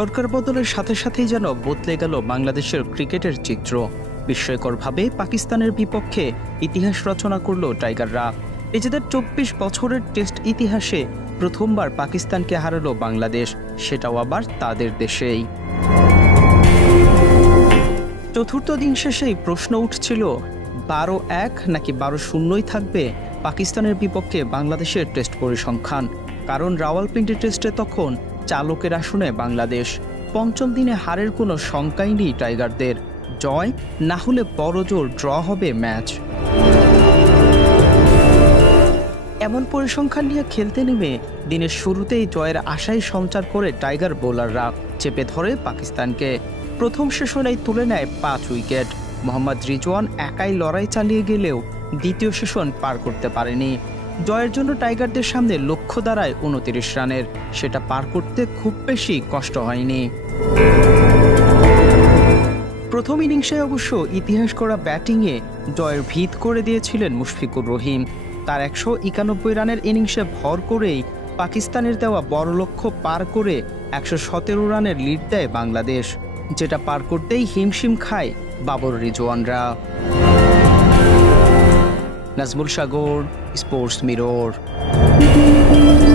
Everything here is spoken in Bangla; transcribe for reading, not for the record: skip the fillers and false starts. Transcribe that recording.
সরকার বদলের সাথে সাথেই যেন বদলে গেল বাংলাদেশের ক্রিকেটের চিত্র। বিস্ময়করভাবে পাকিস্তানের বিপক্ষে ইতিহাস রচনা করল টাইগাররা। নিজেদের ২৪ বছরের টেস্ট ইতিহাসে প্রথমবার পাকিস্তানকে হারালো বাংলাদেশ, সেটাও আবার তাদের দেশেই। চতুর্থ দিন শেষেই প্রশ্ন উঠছিল ১২-১ নাকি ১২-০ থাকবে পাকিস্তানের বিপক্ষে বাংলাদেশের টেস্ট পরিসংখ্যান। কারণ রাওয়ালপিন্ডি টেস্টে তখন চালকের আসনে বাংলাদেশ। পঞ্চম দিনে হারের কোনো শঙ্কাই নেই টাইগারদের। জয় না হলে বড়জোর ড্র হবে ম্যাচ। এমন পরিসংখ্যান নিয়ে খেলতে নেমে দিনের শুরুতেই জয়ের আশায় সঞ্চার করে টাইগার বোলাররা চেপে ধরে পাকিস্তানকে। প্রথম সেশনেই তুলে নেয় ৫ উইকেট। মোহাম্মদ রিজওয়ান একাই লড়াই চালিয়ে গেলেও দ্বিতীয় সেশন পার করতে পারেনি। জয়ের জন্য টাইগারদের সামনে লক্ষ্য দাঁড়ায় ২৯ রানের। সেটা পার করতে খুব বেশি কষ্ট হয়নি। প্রথম ইনিংসে অবশ্য ইতিহাস করা ব্যাটিংয়ে জয়ের ভিত করে দিয়েছিলেন মুশফিকুর রহিম। তার ১৯১ রানের ইনিংসে ভর করেই পাকিস্তানের দেওয়া বড় লক্ষ্য পার করে ১১৭ রানের লিড দেয় বাংলাদেশ, যেটা পার করতেই হিমশিম খায় বাবর রিজওয়ানরা। নাজমুল সাগর, স্পোর্টস মিরর।